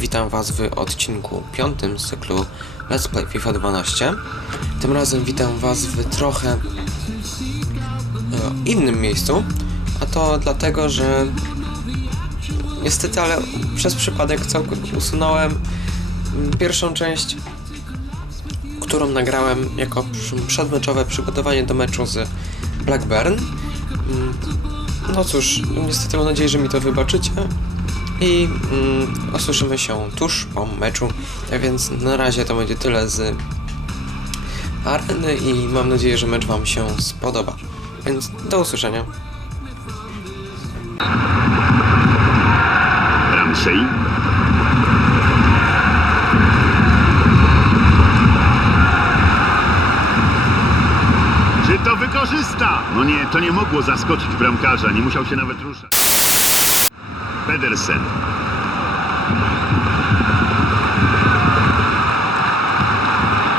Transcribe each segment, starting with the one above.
Witam Was w odcinku piątym z cyklu Let's Play FIFA 12. Tym razem witam Was w trochę e, innym miejscu, a to dlatego, że niestety, ale przez przypadek całkowicie usunąłem pierwszą część, którą nagrałem jako przedmeczowe przygotowanie do meczu z Blackburn. Mm, No cóż, niestety mam nadzieję, że mi to wybaczycie. I mm, usłyszymy się tuż po meczu. Tak więc na razie to będzie tyle z areny i mam nadzieję, że mecz Wam się spodoba. Więc do usłyszenia. Ramsey. Czy to wykorzysta? No nie, to nie mogło zaskoczyć bramkarza, nie musiał się nawet ruszać. Pedersen.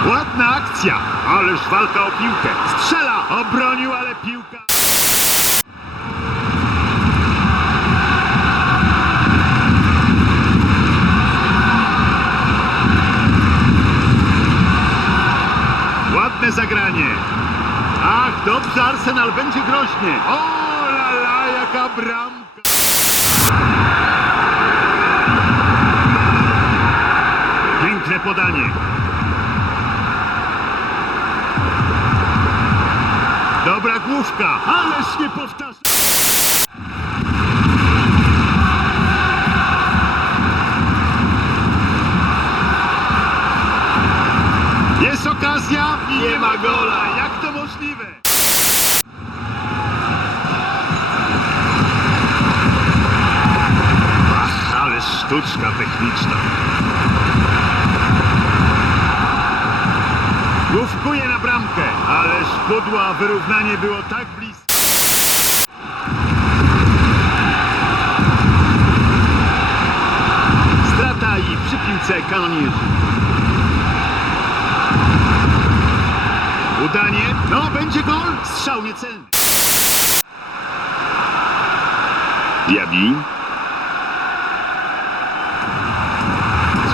Ładna akcja, ależ walka o piłkę. Strzela, obronił, ale piłka... Ładne zagranie. Ach, dobrze, Arsenal będzie groźnie. O, la, la, jaka bramka. Dobra główka, ależ nie powtarza. Jest okazja i nie ma gola. Jak to możliwe? Ach, sztuczka techniczna. Główkuje na bramkę, ależ pudła wyrównanie było tak blisko. Strata i przy piłce kanonierzy. Udanie. No, będzie gol. Strzał niecelny. Diaby.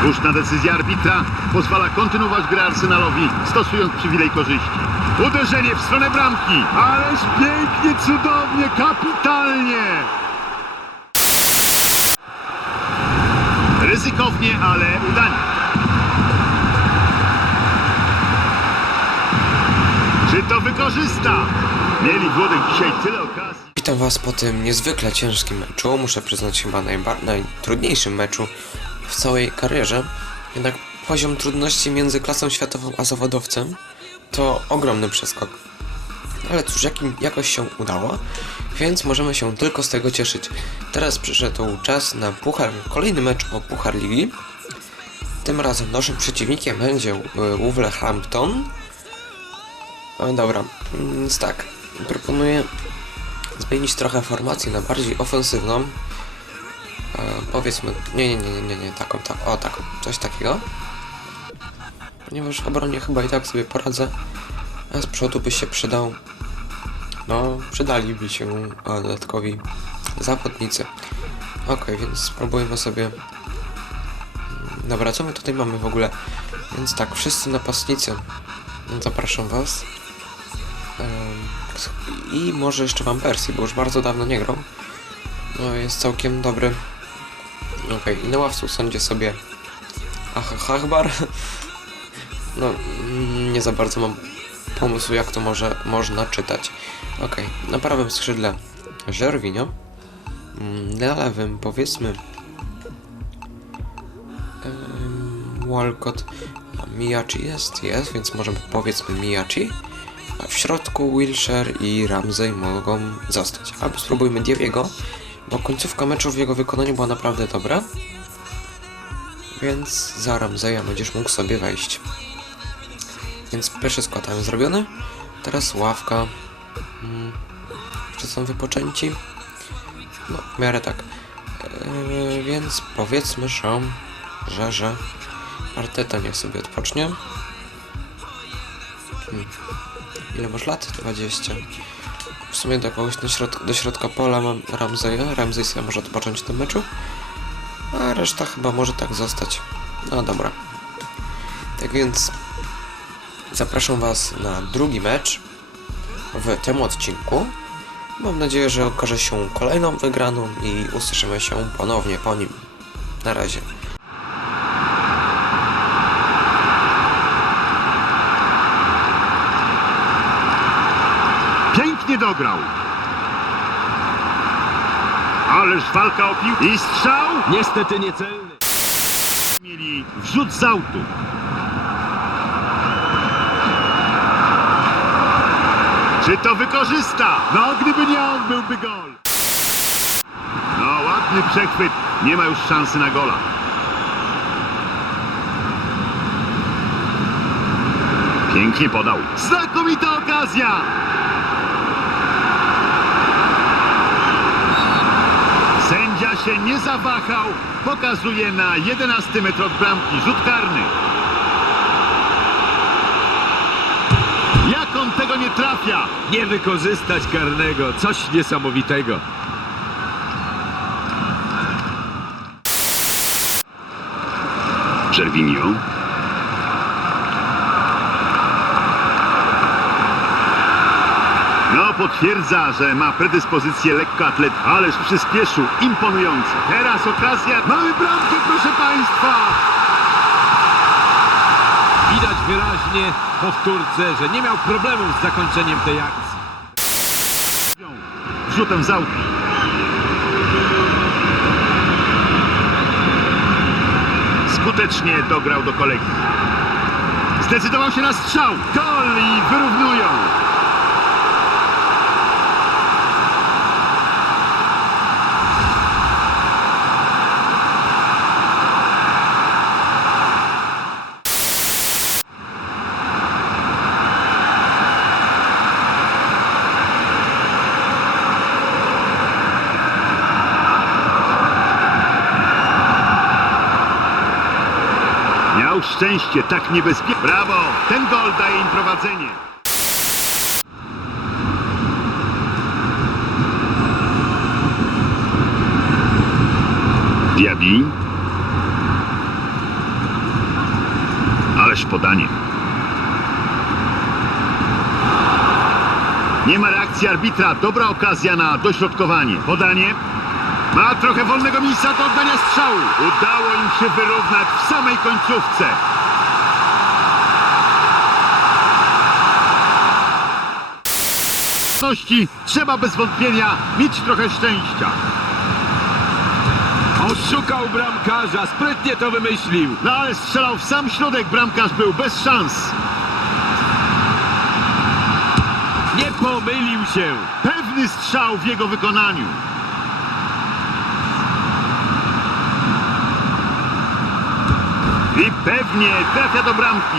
Słuszna decyzja arbitra pozwala kontynuować grę Arsenalowi, stosując przywilej korzyści. Uderzenie w stronę bramki. Ależ pięknie, cudownie, kapitalnie. Ryzykownie, ale udanie. Czy to wykorzysta? Mieli Włodek dzisiaj tyle okazji. Witam Was po tym niezwykle ciężkim meczu. Muszę przyznać chyba najba- najtrudniejszym meczu w całej karierze. Jednak poziom trudności między klasą światową a zawodowcem to ogromny przeskok. Ale cóż, jakim, jakoś się udało, więc możemy się tylko z tego cieszyć. Teraz przyszedł czas na puchar, kolejny mecz o Puchar Ligi. Tym razem naszym przeciwnikiem będzie y, Wolverhampton. No dobra, więc tak, proponuję zmienić trochę formację na bardziej ofensywną. E, powiedzmy, nie, nie, nie, nie, nie, taką, tak, o taką, coś takiego. Ponieważ obronie chyba i tak sobie poradzę, a z przodu by się przydał, no, przydaliby się dodatkowi zawodnicy. Ok, więc spróbujmy sobie. Dobra, co my tutaj mamy w ogóle? Więc tak, wszyscy napastnicy. Zapraszam was. I może jeszcze Van Persie, bo już bardzo dawno nie grał. No jest całkiem dobry. Okej, i na ławce usiądzie sobie Ach, Achbar. No, mm, nie za bardzo mam pomysłu jak to może można czytać. Okej, na prawym skrzydle Żerwinio. Mm, Na lewym powiedzmy Walcott. A Miyachi jest? Jest, więc możemy powiedzmy Miyachi. A w środku Wilshire i Ramsey mogą zostać. Albo spróbujmy Diabiego, bo końcówka meczu w jego wykonaniu była naprawdę dobra. Więc za Ramseya będziesz mógł sobie wejść. Więc pierwszy skład tam zrobiony. Teraz ławka. Hmm. Są wypoczęci? No, w miarę tak. Yy, więc powiedzmy, że, że, że Arteta niech sobie odpocznie. Hmm. Ile masz lat? 20. W sumie do kogoś na środ do środka pola mam Ramseya. Ramsey sobie może odpocząć w tym meczu. a reszta chyba może tak zostać. No dobra. Tak więc zapraszam Was na drugi mecz w tym odcinku. Mam nadzieję, że okaże się kolejną wygraną i usłyszymy się ponownie po nim. Na razie. Pięknie dograł. Ależ walka o piłkę. I strzał. Niestety niecelny. Mieli wrzut z autu. Czy to wykorzysta? No, gdyby nie on, byłby gol. No, ładny przechwyt. Nie ma już szansy na gola. Pięknie podał. Znakomita okazja! Się nie zawahał. Pokazuje na 11 metr od bramki. Rzut karny. Jak on tego nie trafia? Nie wykorzystać karnego. Coś niesamowitego. Czerwinio. No, potwierdza, że ma predyspozycję lekkoatlet, ależ przyspieszył, imponująco. Teraz okazja, mamy bramkę, proszę Państwa! Widać wyraźnie po wtórce, że nie miał problemu z zakończeniem tej akcji. Rzutem z autu. Skutecznie dograł do kolegi. Zdecydował się na strzał. Gol i wyrównują. Szczęście, tak niebezpieczne. Brawo! Ten gol daje im prowadzenie. Diaby. Ależ podanie. Nie ma reakcji arbitra. Dobra okazja na dośrodkowanie. Podanie. Ma trochę wolnego miejsca do oddania strzału. Udało im się wyrównać w samej końcówce. Trzeba bez wątpienia mieć trochę szczęścia. Oszukał bramkarza, sprytnie to wymyślił. No ale strzelał w sam środek, bramkarz był bez szans. Nie pomylił się. Pewny strzał w jego wykonaniu. I pewnie trafia do bramki.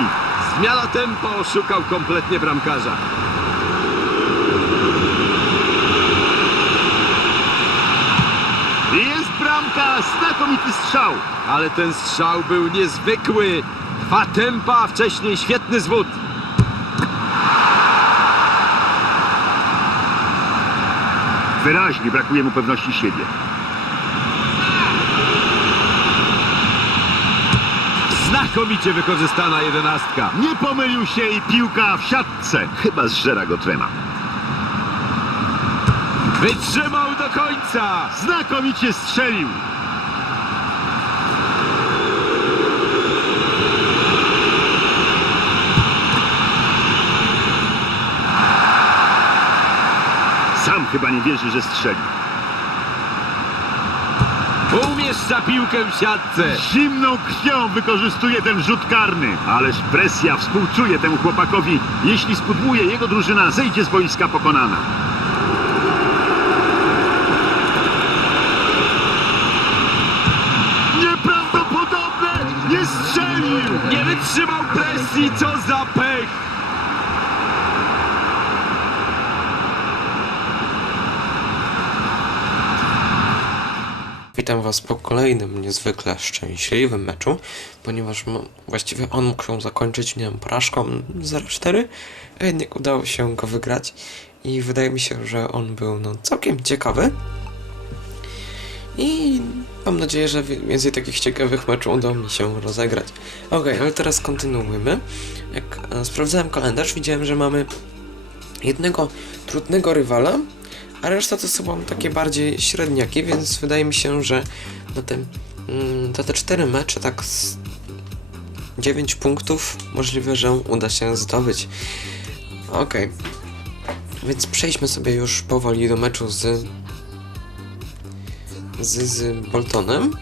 Zmiana tempa oszukał kompletnie bramkarza. Jest bramka, znakomity strzał. Ale ten strzał był niezwykły. Dwa tempa, a wcześniej świetny zwód. Wyraźnie brakuje mu pewności siebie. Znakomicie wykorzystana jedenastka. Nie pomylił się i piłka w siatce. Chyba zżera go trema. Wytrzymał do końca. Znakomicie strzelił. Sam chyba nie wierzy, że strzeli. Umieszcza piłkę w siatce. Zimną krwią wykorzystuje ten rzut karny. Ależ presja współczuje temu chłopakowi. Jeśli spudłuje, jego drużyna zejdzie z boiska pokonana. Nieprawdopodobne! Nie strzelił! Nie wytrzymał presji, co za pech! Witam Was po kolejnym niezwykle szczęśliwym meczu, ponieważ właściwie on mógł się zakończyć, nie wiem, porażką 0-4, a jednak udało się go wygrać i wydaje mi się, że on był no, całkiem ciekawy. i mam nadzieję, że wi- więcej takich ciekawych meczów uda mi się rozegrać. Okej, ale teraz kontynuujmy. Jak e, sprawdzałem kalendarz, widziałem, że mamy jednego trudnego rywala, a reszta to są takie bardziej średniaki, więc wydaje mi się, że na, mm, na te cztery mecze tak z 9 punktów możliwe, że uda się zdobyć. Okej. Więc przejdźmy sobie już powoli do meczu z z, z Boltonem.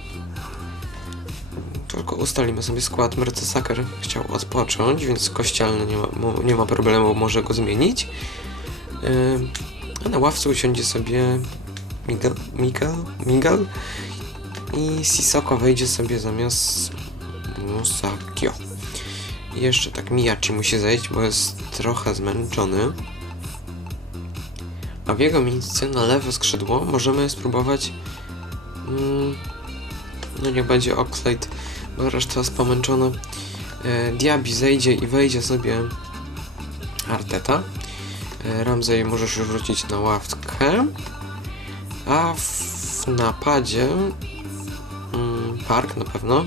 Tylko ustalimy sobie skład. Mertesacker chciał odpocząć, więc kościelny nie ma, nie ma problemu, może go zmienić. Ym, a na ławce usiądzie sobie Miguel, Miguel, Miguel i Sisoko wejdzie sobie zamiast Musakio. I jeszcze tak Miyachi musi zejść, bo jest trochę zmęczony. A w jego miejsce na lewe skrzydło możemy spróbować. Mm, no niech będzie Oxlade, bo reszta jest pomęczona. E, Diaby zejdzie i wejdzie sobie Arteta. E, Ramsey możesz już wrócić na ławkę. A w napadzie mm, Park na pewno.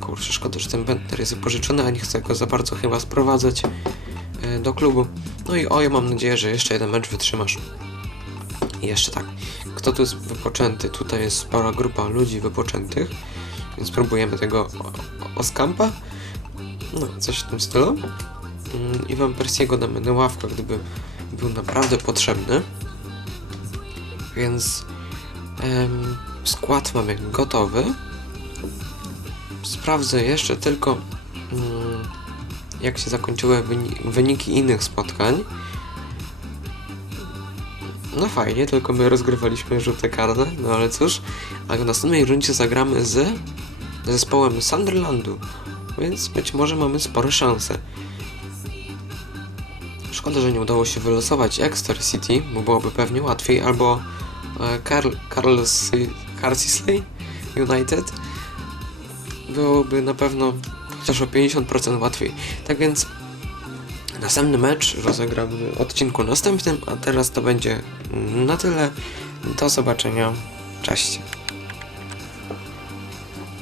Kurczę, szkoda, że ten Bentner jest wypożyczony, a nie chcę go za bardzo chyba sprowadzać e, do klubu. No i oj, mam nadzieję, że jeszcze jeden mecz wytrzymasz. I jeszcze tak, kto tu jest wypoczęty? Tutaj jest spora grupa ludzi wypoczętych, więc próbujemy tego Oskampa. No, coś w tym stylu. Mm, Iwan Persiego na ławkę, gdyby był naprawdę potrzebny. Więc em, skład mamy gotowy. Sprawdzę jeszcze tylko mm, jak się zakończyły wyni- wyniki innych spotkań. No fajnie, tylko my rozgrywaliśmy żółte karty, no ale cóż. A w następnej rundzie zagramy z zespołem Sunderlandu, więc być może mamy spore szanse. Szkoda, że nie udało się wylosować Exeter City, bo byłoby pewnie łatwiej, albo e, Carl, Carsisley United. Byłoby na pewno chociaż o 50% łatwiej. Tak więc następny mecz rozegram w odcinku następnym, a teraz to będzie na tyle. Do zobaczenia. Cześć.